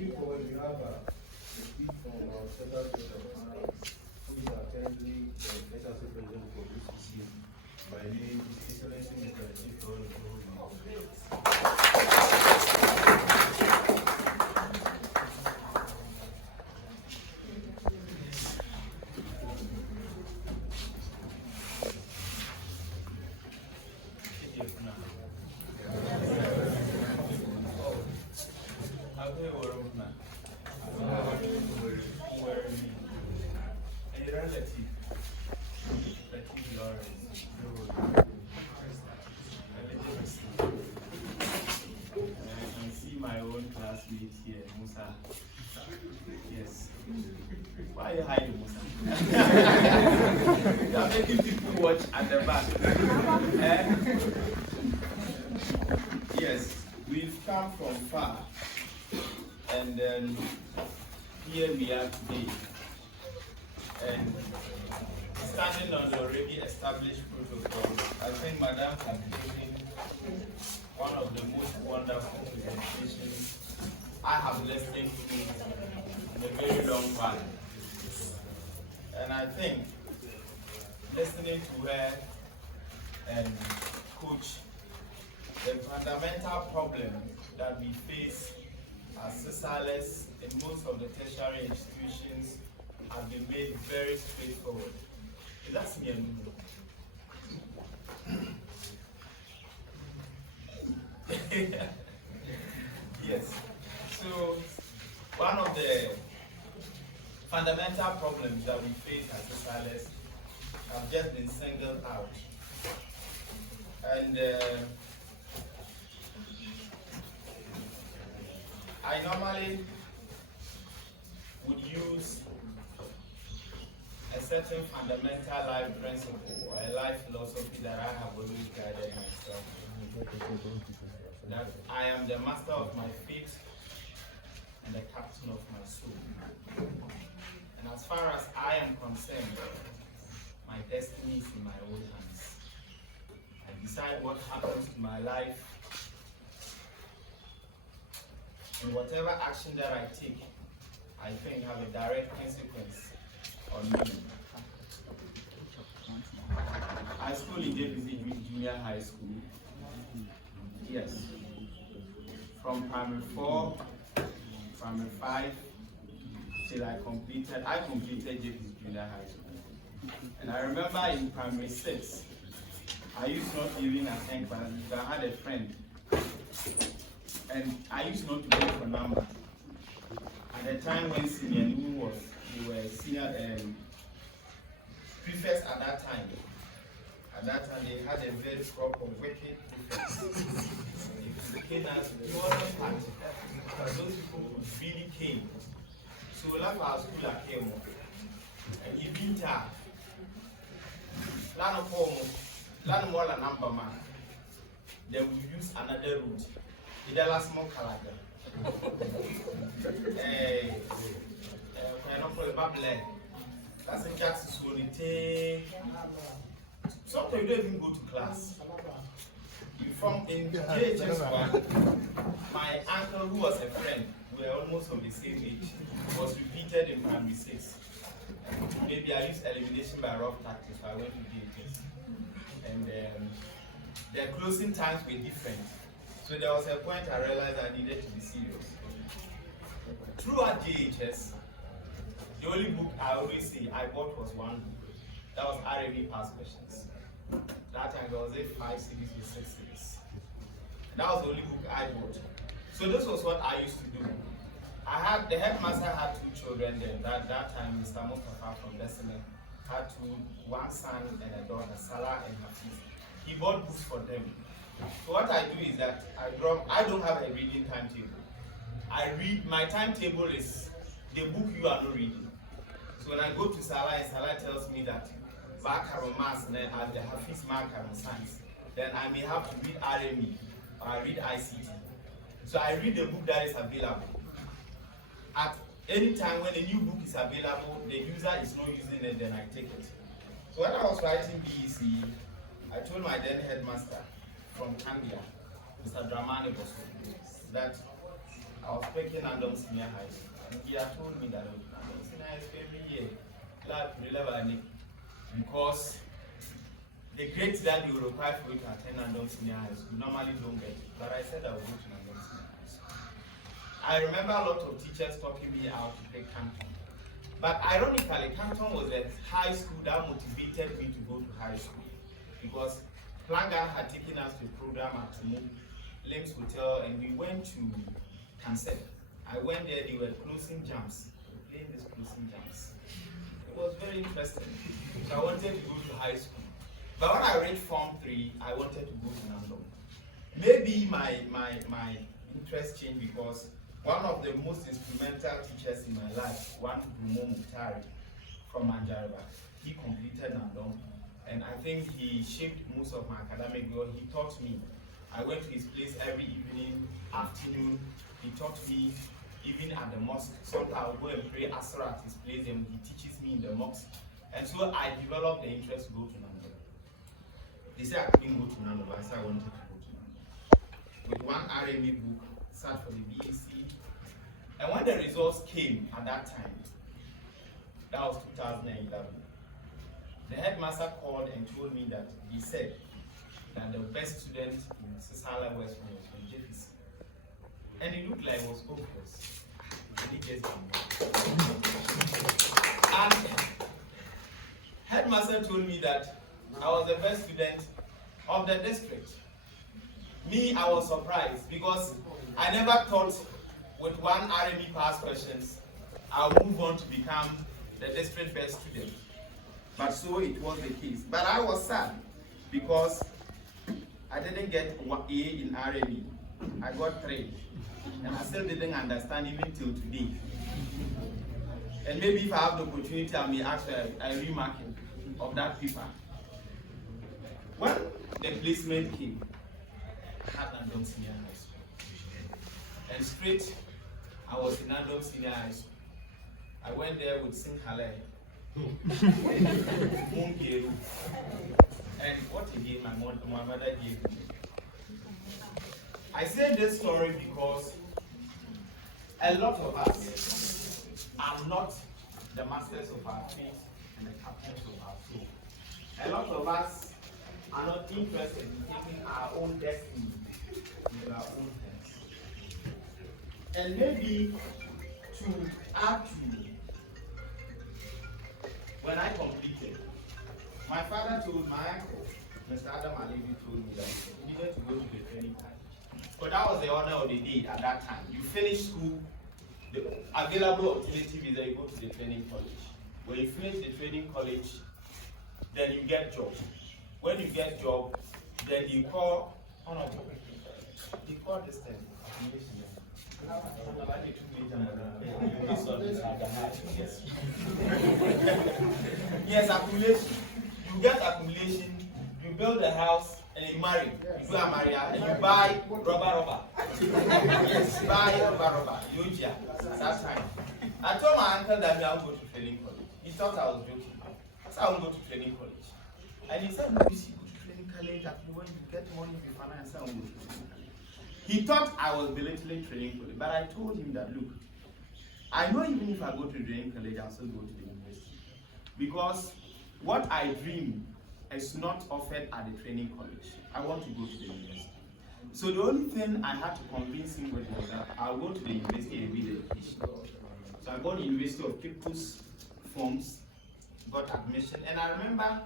moving forward, we have a speech from our Federal Judge of Finance, who is currently the SRC President for UCC. My name is Excellency Mr. Latif Lawrence Jorhowie. Latif Lawrence Jorhowie. I can see my own classmate here, Musa. Yes. Why are you hiding, Musa? You are making people watch at the back. Yes, we've come from far, and then here we are today. And standing on the already established protocol, I think Madam has given one of the most wonderful presentations I have listened to in a very long while. And I think listening to her and Coach, the fundamental problem that we face as Sisaalas in most of the tertiary institutions have been made very straightforward. That's me. Yes. So one of the fundamental problems that we face as Sisaalas have just been singled out. And I normally would use a certain fundamental life principle or a life philosophy that I have always guided myself. That I am the master of my fate and the captain of my soul. And as far as I am concerned, my destiny is in my own hands. I decide what happens to my life, and whatever action that I take, I think have a direct consequence on me. I school in JPC Junior High School. Yes. From primary 4, primary 5, till I completed JPC Junior High School. And I remember in primary 6, I used not even attend classes. I had a friend, and I used not to go for number. At the time when senior we were senior prefects at that time. At that time they had a very proper wicked prefects. It came as one part, but those people really came. So we left our school at Kemo, and he beat her. Land more than number man. Then we use another route. It does small character. That's a Jackson solitaire. Sometimes you don't even go to class. You from in JHS1, my uncle who was a friend, we were almost of the same age, was repeated in primary 6. Maybe I used elimination by rough tactics, so I went to JHS. And their closing times were different. So there was a point I realized I needed to be serious. Throughout JHS, the only book I always say I bought was one book. That was RAB past questions. That time there was 5 series with 6 series. That was the only book I bought. So this was what I used to do. The headmaster had 2 children then. That time Mr. Mustafa from Lesson had one son and a daughter, Salah and Hafiz. He bought books for them. So what I do is that I don't have a reading timetable. I read, my timetable is the book you are not reading. So when I go to Salah and Salah tells me that Bakar Maths and the Hafiz Marker and Science, then I may have to read RME or I read ICT. So I read the book that is available. At any time when a new book is available, the user is not using it, then I take it. So when I was writing BEC, I told my then headmaster from Candia, Mr. Dramani Bosco, that I was speaking Andom Senior High School, and he had told me that Andom Senior High School every year, because the grades that you require for you to attend Andom Senior High School normally don't get it. But I said I would go to Andom Senior High School. I remember a lot of teachers talking me out to take Canton. But ironically, Canton was a high school that motivated me to go to high school, because Plangan had taken us to a program at Lims Hotel, and we went to Kansel. I went there, they were closing jams, playing these closing jams. It was very interesting. So I wanted to go to high school. But when I reached Form 3, I wanted to go to Nandom. Maybe my interest changed because one of the most instrumental teachers in my life, one Brumo Muktari from Manjariba, he completed Nandom. And I think he shaped most of my academic growth. He taught me. I went to his place every evening, afternoon. He taught me even at the mosque. Sometimes I'll go and pray Asra at his place, and he teaches me in the mosque. And so I developed the interest to go to Nando. They said I couldn't go to Nando, but I said I wanted to go to Nando. With one RME book, sat for the BEC. And when the results came at that time, that was 2011, the headmaster called and told me that he said that the best student in Sisaala West was from JPC. And it looked like it was obvious. And he just and headmaster told me that I was the best student of the district. Me, I was surprised because I never thought with one RME pass questions, I'll move on to become the district best student. But so it was the case. But I was sad because I didn't get A in RME. I got 3. And I still didn't understand even till today. And maybe if I have the opportunity, I may ask for a remarking of that paper. When the placement came, I had Nandom Senior High School. And straight, I was in Nandom Senior High School. I went there with Sing Haleh. And what again my mother gave me. I say this story because a lot of us are not the masters of our faith and the captains of our soul. A lot of us are not interested in taking our own destiny into our own hands. And maybe to add to when I completed, my father told my uncle, Mr. Adam Alevi told me that he needed to go to the training college. But that was the order of the day at that time. You finish school, the available alternative is that you go to the training college. When you finish the training college, then you get job. When you get job, then you call honorable. They call this thing affiliation. Yes, accumulation. You get accumulation, you build a house, and you marry. You do a marriage, and you buy rubber. Yes, buy rubber. Yojia. At that time. I told my uncle that I will go to training college. He thought I was joking. I said I will go to training college. And he said, no, you should go to training college. After when you get money, you finance, I will go to training college. He thought I was belittling training college, but I told him that, look, I know even if I go to training college, I'll still go to the university. Because what I dream is not offered at the training college. I want to go to the university. So the only thing I had to convince him with was that I'll go to the university and read education. So I got the University of People's forms, got admission, and I remember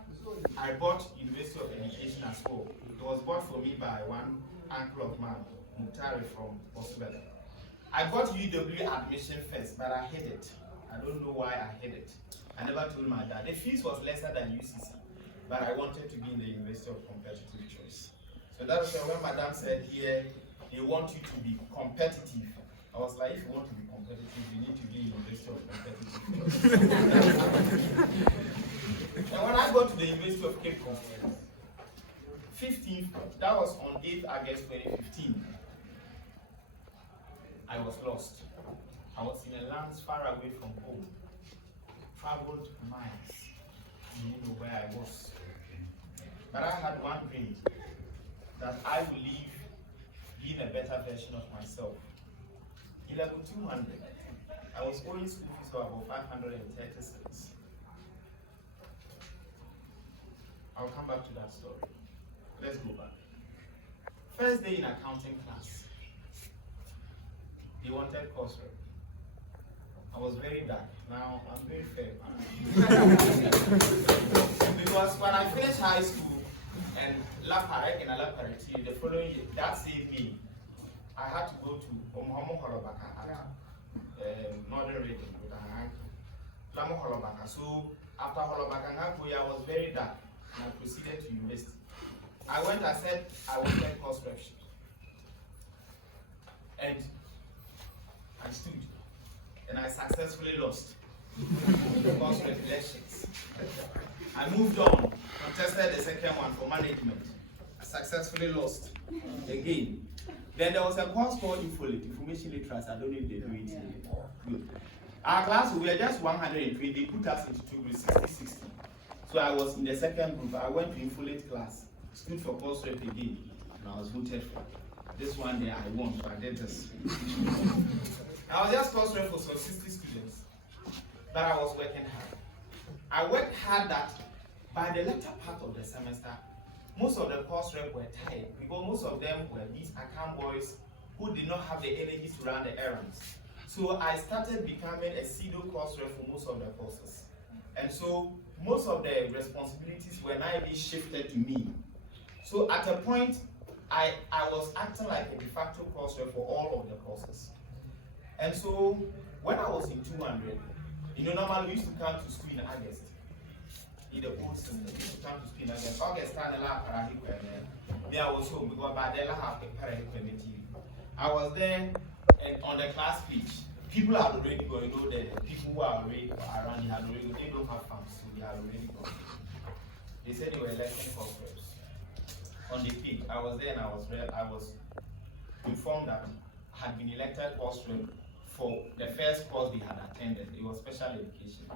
I bought University of Education as well. It was bought for me by one uncle of mine, Muktari from Oswell. I got UEW admission first, but I hid it. I don't know why I hid it. I never told my dad. The fees was lesser than UCC, but I wanted to be in the University of Competitive Choice. So that was when Madam said here, they want you to be competitive. I was like, if you want to be competitive, you need to be in the University of Competitive Choice. And when I got to the University of Cape Town, 15th, that was on 8th August 2015, I was lost. I was in a land far away from home, traveled miles, I didn't know where I was. But I had one dream, that I will leave being a better version of myself. level 200, I was owing school fees of about 536. I'll come back to that story. Let's go back. First day in accounting class, they wanted course rep. I was very dark. Now I'm very fair. Because when I finished high school and the following year, that saved me. I had to go to Northern Region with Lamo Holobaka. So after Holobaka, I was very dark and I proceeded to university. I said I wanted course rep. And I stood. And I successfully lost the course rep elections. I moved on, contested the second one for management. I successfully lost again. Then there was a course called Information Literacy. I don't know if they do it here. Good. Our class, we were just 120. They put us into two groups, 60-60. So I was in the second group. I went to Infolit class, stood for course rep again, and I was voted for. This one day I won, so I did this. I was just course rep for some 60 students, but I was working hard. I worked hard that by the latter part of the semester, most of the course rep were tired because most of them were these account boys who did not have the energy to run the errands. So I started becoming a pseudo course rep for most of the courses. And so most of the responsibilities were now being shifted to me. So at a point, I was acting like a de facto course rep for all of the courses. And so when I was in 200, normally we used to come to school in August. In the old system, we used to come to school in August. August, I was home because by then I have a parent. I was there and on the class pitch. People are already going, the people who are already around, they don't have farms, so they are already gone. They said they were electing course reps. On the pitch, I was there and I was informed that I had been elected course rep for the first course they had attended. It was special education.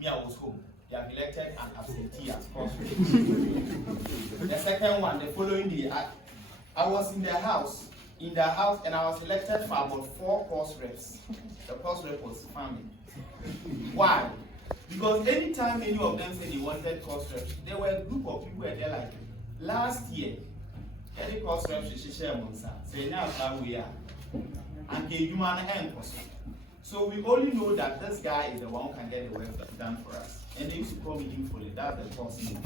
Me, I was home. They have elected an absentee as course rep. The second one, the following day, I was in the house, and I was elected for about 4 course reps. The course rep was family. Why? Because anytime any of them said they wanted course reps, there were a group of people there like last year. Any course reps should share Monsa. Say now we are. And the human end was. So we only know that this guy is the one who can get the work done for us. And they used to call me Infolit, that's the course name.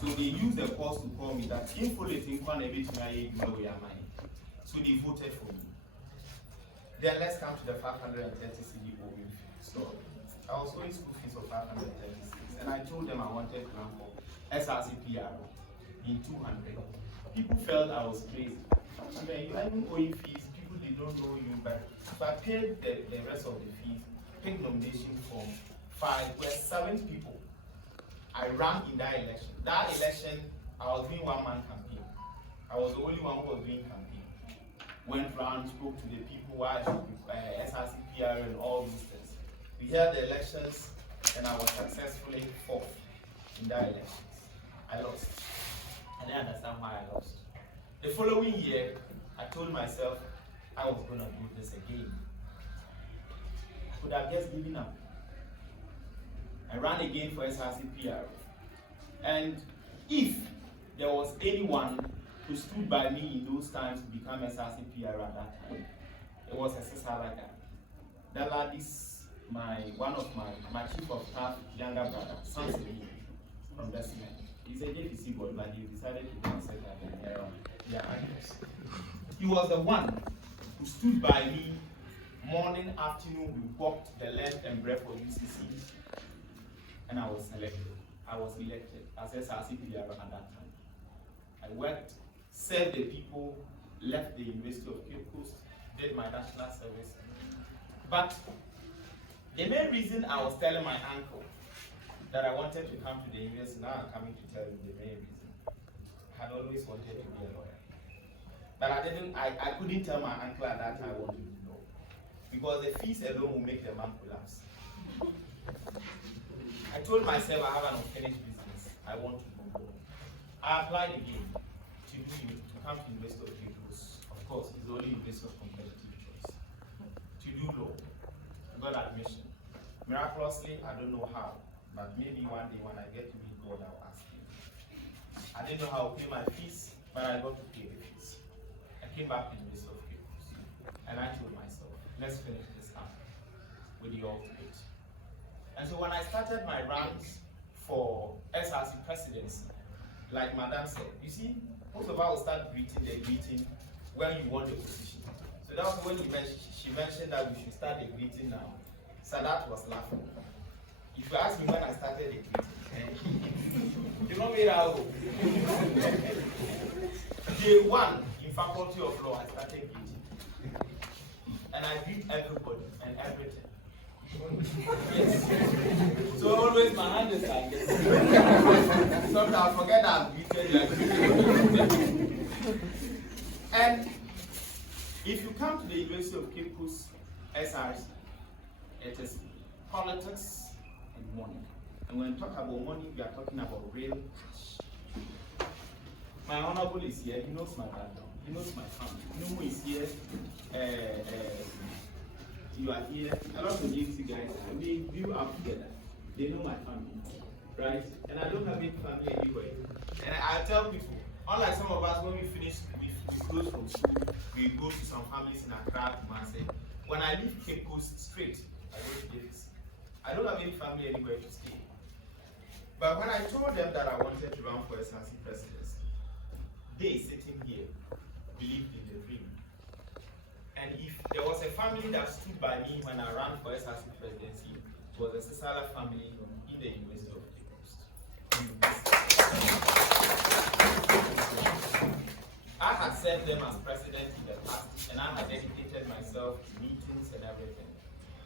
So they used the course to call me that Infolit in So they voted for me. Then let's come to the 530 CD owing story. I was owing school fees of 536, and I told them I wanted to run for SRC PR in 200. People felt I was crazy. And then you even owing fees, people they don't know you back. So I paid the rest of the fees, paid nomination form. 5 were 7 people. I ran in that election. That election, I was doing one-man campaign. I was the only one who was doing campaign. Went round, spoke to the people why SRC PR and all these things. We held the elections, and I was successfully 4th in that elections. I lost. I didn't understand why I lost. The following year, I told myself I was going to do this again. I could have just given up. I ran again for SRC PR. And if there was anyone who stood by me in those times to become SRC PR at that time, it was a Sisaala guy. That lad is one of my chief of staff younger brother, Sansui, from the cement. He's a JPC board, but he decided to be a second. He was the one who stood by me morning, afternoon. We walked the length and breadth of UCC, and I was selected. I was elected as SRC PR at that time. I worked, served the people, left the University of Cape Coast, did my national service. But the main reason I was telling my uncle that I wanted to come to the university, now I'm coming to tell you the main reason. I had always wanted to be a lawyer. But I couldn't tell my uncle at that time I wanted to know. Because the fees alone will make the man collapse. I told myself I have an unfinished business. I want to go. I applied again to come to University of Cape Coast. Of course, it's the only university of competitive choice. do law. I got admission. Miraculously, I don't know how, but maybe one day when I get to meet God, I'll ask him. I didn't know how to pay my fees, but I got to pay the fees. I came back in the midst of chaos, and I told myself, let's finish this up with the ultimate. And so when I started my runs for SRC presidency, like Madam said, you see, most of us will start greeting when you want a position. So that was when she mentioned that we should start the greeting now. So that was laughing. If you ask me when I started the greeting, you know me now. Day one in Faculty of Law, I started greeting. And I greet everybody and everything. Yes. So always my hand is like this. Sometimes I forget that I'm greeted. And if you come to the University of Cape Coast SRC, it is politics and money. And when we talk about money, we are talking about real cash. My honorable is here, he knows my background, he knows my family. Numu is here, you are here. A lot of you guys, we grew up together. They know my family, right? And I don't have any family anywhere. And I tell people, unlike some of us, when we finish, we close from school, we go to some families in Accra, Kumasi. When I leave Cape Coast straight, I go to Davis. I don't have any family anywhere to stay. But when I told them that I wanted to run for SRC presidency, they sitting here believed in the dream. And if there was a family that stood by me when I ran for SRC presidency, it was the Sisaala family in the University of Cape Coast. I had served them as president in the past, and I had dedicated myself to meetings and everything.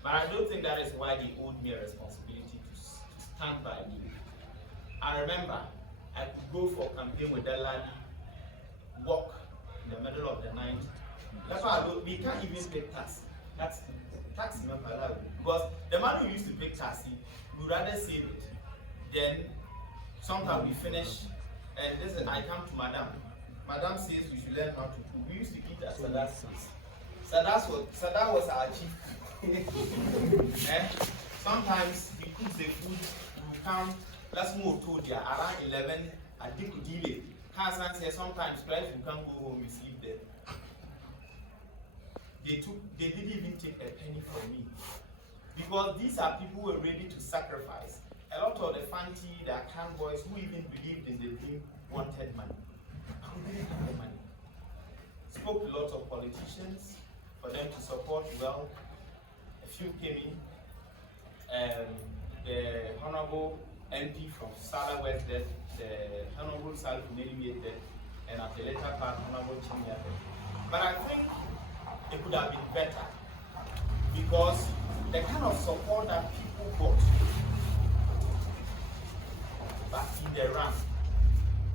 But I don't think that is why they owed me a responsibility to stand by me. I remember I could go for a campaign with that lad, walk in the middle of the night. That's why we can't even pay tax. That's tax not allowed. Because the man who used to pay tax, we rather save it. Then sometimes we finish, and this is, I come to Madam. Madam says we should learn how to cook. We used to eat at Sadat's place. Sadat was our chief. Sometimes he cooks the food, we come, let's move to there around 11, I think we delay. Hassan says sometimes if you can't go home, you sleep there. They didn't even take a penny from me. Because these are people who were ready to sacrifice. A lot of the fancy, the account boys who even believed in the dream wanted money. Who didn't have the money. Spoke to lots of politicians for them to support well. A few came in. The Honorable MP from Sisaala West, the Honorable Salif Nelibi, and at the later part, Honorable Chimia. But I think it could have been better because the kind of support that people got back in the run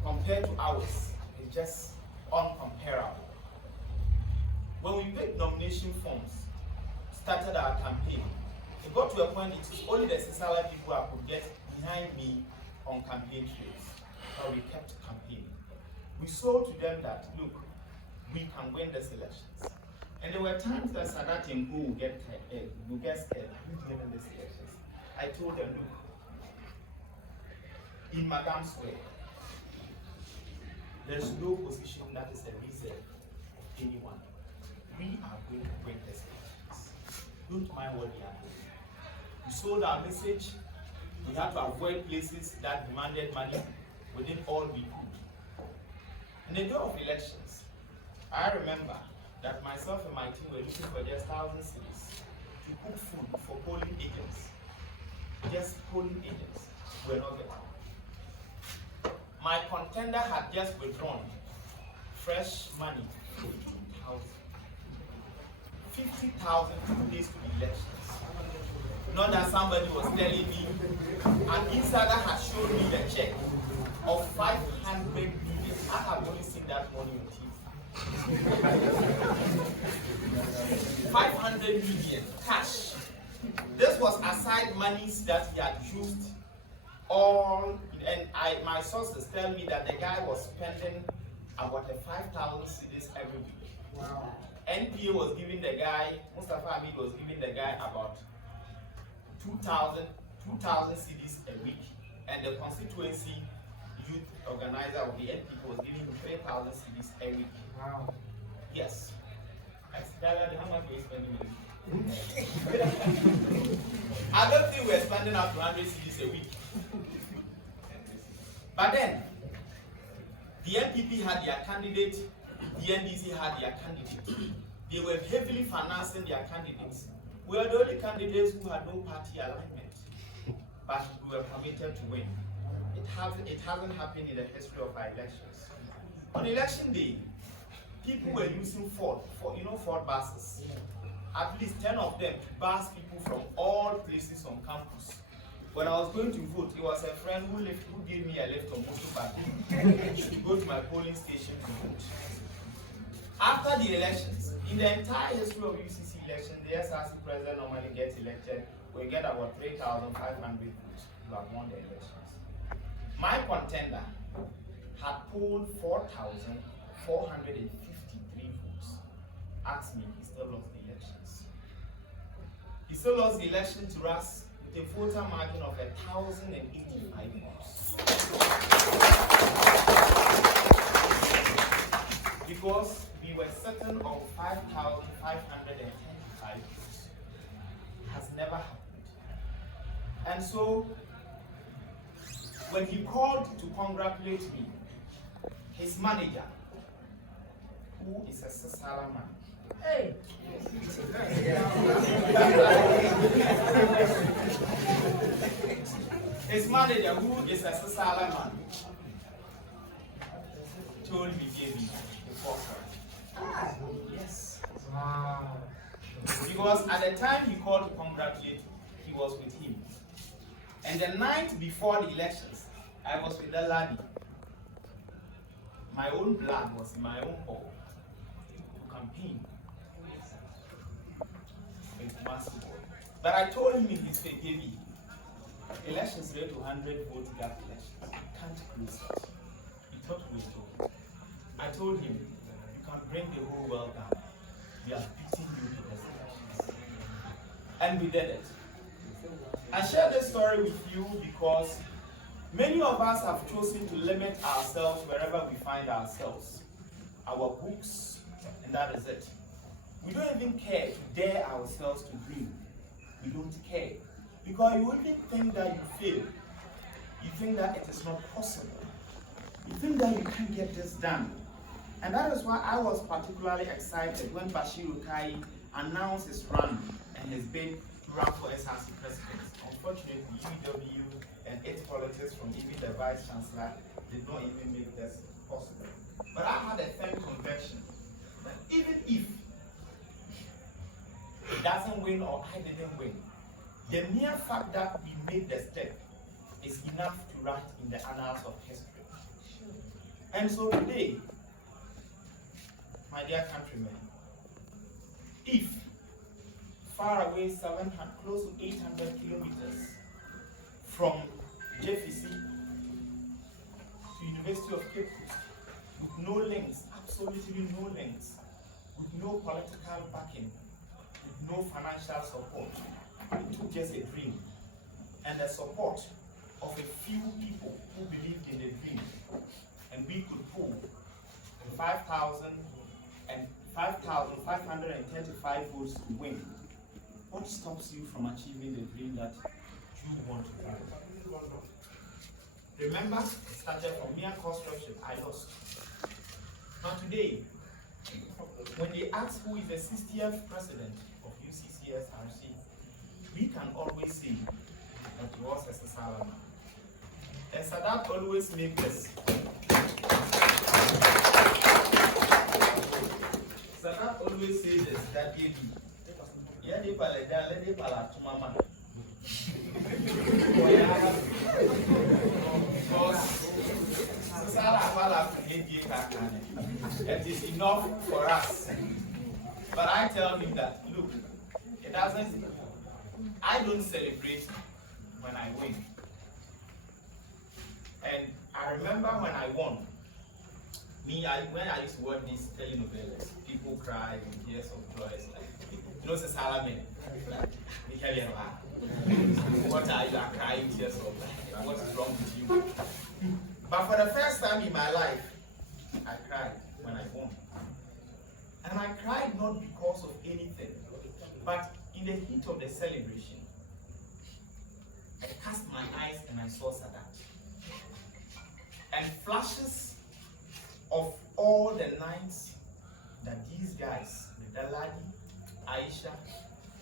compared to ours is just uncomparable. When we made nomination forms, started our campaign, it got to a point it was only the Sisaala people I could get behind me on campaign trails, but we kept campaigning. We sold to them that, look, we can win these elections. And there were times that Sadat and Go would get scared, who's winning these elections. I told them, look, in Madam's way, there's no position that is a reserve of anyone. We are going to win these elections. Don't mind what we are doing. We sold our message. We had to avoid places that demanded money. We did all we could. In the day of elections, I remember that myself and my team were looking for just 1,000 cities to cook food for polling agents. Just polling agents were not there. My contender had just withdrawn fresh money, 50,000. 50,000 2 days to the elections. Not that somebody was telling me, an insider had shown me the check of 500 million. I have only seen that money on TV. 500 million cash. This was aside monies that he had used all, and my sources tell me that the guy was spending about 5,000 cedis every week. Wow. NPA was giving the guy, Mustafa Hamid was giving the guy about 2,000 CDs a week, and the constituency youth organizer of the NPA was giving him 3,000 CDs a week. Wow. Yes. How much were you spending a week? I don't think we're spending up to 100 CDs a week. But then, the NPP had their candidate, the NDC had their candidate. They were heavily financing their candidates. We were the only candidates who had no party alignment, but we were permitted to win. It hasn't happened in the history of our elections. On election day, people were using Ford buses. At least 10 of them to bus people from all places on campus. When I was going to vote, it was a friend who gave me a lift on motorbike to go to my polling station to vote. After the elections, in the entire history of UCC election, the SRC president normally gets elected. We get about 3,500 votes to have won the elections. My contender had polled 4,453 votes. Ask me, he still lost the elections. He still lost the election to us with a voter margin of 1,085 votes. Because we were certain of 5,525 votes. Has never happened. And so, when he called to congratulate me, his manager, who is a Sisaala man, hey! His manager, who is a Sisaala man, told me, gave me the forefront. Yes. Wow. Because at the time he called to congratulate, he was with him. And the night before the elections, I was with the laddie. My own blood was in my own hall to campaign. It's massive. But I told him in his face, David, elections rate to 100 vote gap elections. You can't close it. He thought we were talking. I told him, you can bring the whole world down. We are beating you to these elections. And we did it. I share this story with you because many of us have chosen to limit ourselves wherever we find ourselves. Our books, and that is it. We don't even care to dare ourselves to dream. We don't care. Because you even think that you fail. You think that it is not possible. You think that you can't get this done. And that is why I was particularly excited when Bashir Okai announced his run and his bid to run for SRC president. Unfortunately, UEW and its politics from even the vice chancellor did not even make this possible. But I had a firm conviction that even if it doesn't win or I didn't win, the mere fact that we made the step is enough to write in the annals of history. And so today, my dear countrymen, if far away 700, close to 800 kilometers from JFC to University of Cape Coast, with no links, absolutely no links, with no political backing, with no financial support, it took just a dream and the support of a few people who believed in the dream, and we could pull 5,535 votes to win. What stops you from achieving the dream that you want to do? Remember, it started from mere construction. I lost. Now today, when they ask who is the 60th president of UCC SRC, we can always say that he was a Sisaala man. And Sadat always makes this. Sadat always says this, that baby. Yeah, they pala to mama. It is enough for us. But I tell him that, look, I don't celebrate when I win. And I remember when I won, When I used to watch these telenovelas, people cry in tears of joy. It's like, Sisaala men. What are you crying tears of? What is wrong with you? But for the first time in my life, I cried when I won. And I cried not because of anything, but in the heat of the celebration, I cast my eyes and I saw Sadat. And flashes of all the nights that these guys, the Daladi, Aisha,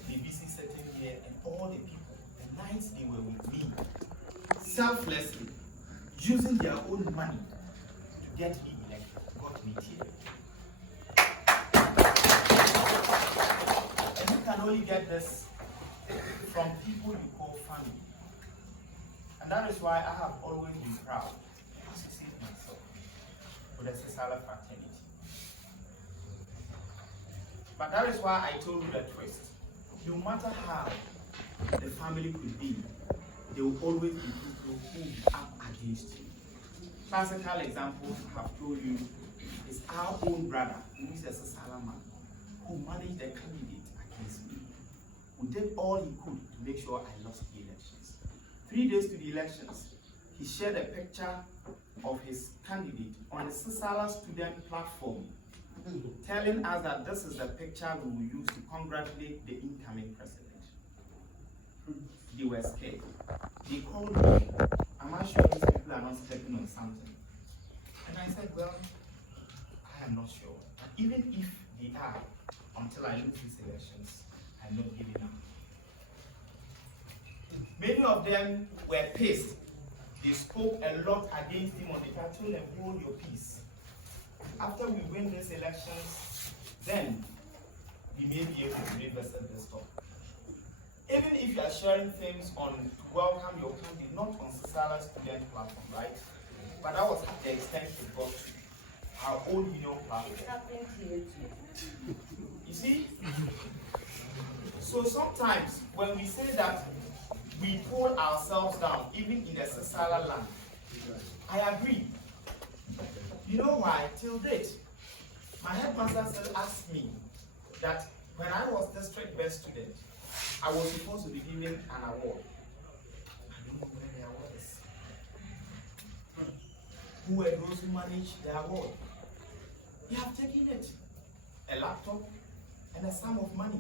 the BC sitting here, and all the people, the nights they were with me, selflessly, using their own money to get me elected, got me here. And you can only get this from people you call family. And that is why I have always been proud to associate myself with the Sisaala fraternity. But that is why I told you the twist. No matter how the family could be, there will always be people who will be up against you. Classical example I have told you is our own brother, who is a Sisaala man, who managed the candidate against me, who did all he could to make sure I lost the elections. 3 days to the elections, he shared a picture of his candidate on the Sisaala student platform, telling us that this is the picture we will use to congratulate the incoming president. They were scared. They called me, am I sure these people are not stepping on something? And I said, well, I am not sure. And even if they are, until I lose these elections, I'm not giving up. Many of them were pissed. They spoke a lot against him on the I told them, hold your peace. After we win these elections, then we may be able to revisit this talk. Even if you are sharing things on to welcome your candidate, not on Sisaala student platform, right? But that was the extent it got to our own union platform. It happened here too. You see? So sometimes when we say that we pull ourselves down, even in the Sisaala land, I agree. You know why? Till date, my headmaster still asked me that when I was district best student, I was supposed to be given an award. I don't know where the award is. Who were those who managed the award? They have taken it. A laptop and a sum of money.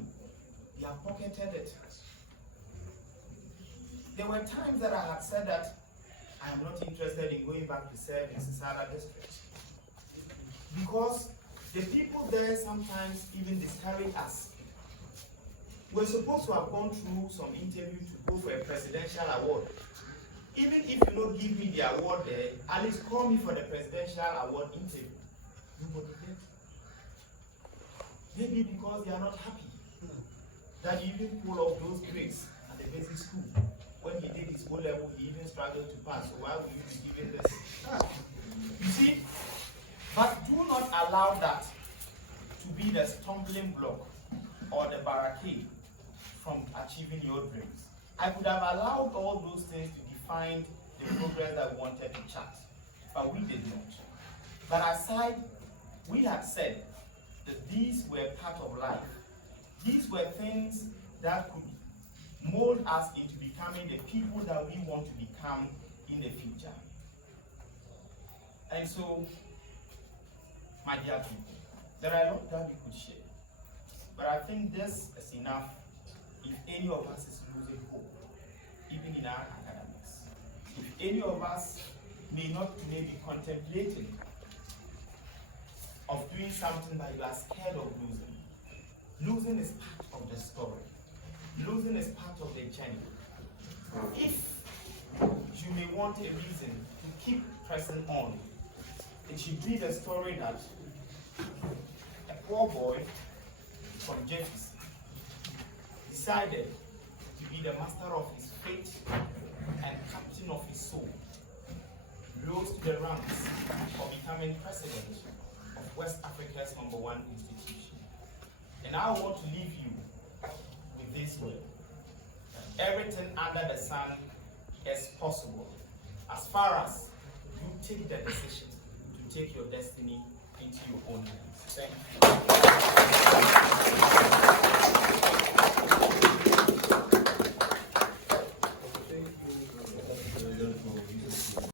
They have pocketed it. There were times that I had said that I am not interested in going back to serve in Sisaala district. Because the people there sometimes even discourage us. We're supposed to have gone through some interview to go for a presidential award. Even if you don't give me the award there, at least call me for the presidential award interview. Nobody did. Maybe because they are not happy that you even pull off those grades at the basic school. When he did his O-level, he even struggled to pass. So why would you be given this? You see? But do not allow that to be the stumbling block or the barricade from achieving your dreams. I could have allowed all those things to define the progress that we wanted to chart, but we did not. But aside, we had said that these were part of life. These were things that could mold us into becoming the people that we want to become in the future. And so, my dear people, there are a lot that we could share. But I think this is enough if any of us is losing hope, even in our academics. If any of us may not today be contemplating of doing something that you are scared of losing. Losing is part of the story. Losing is part of the journey. If you may want a reason to keep pressing on, it should be the story that a poor boy from Jefferson decided to be the master of his fate and captain of his soul, rose to the ranks of becoming president of West Africa's #1 institution. And I want to leave you with this word. Everything under the sun is possible as far as you take the decision to take your destiny into your own hands. Thank you.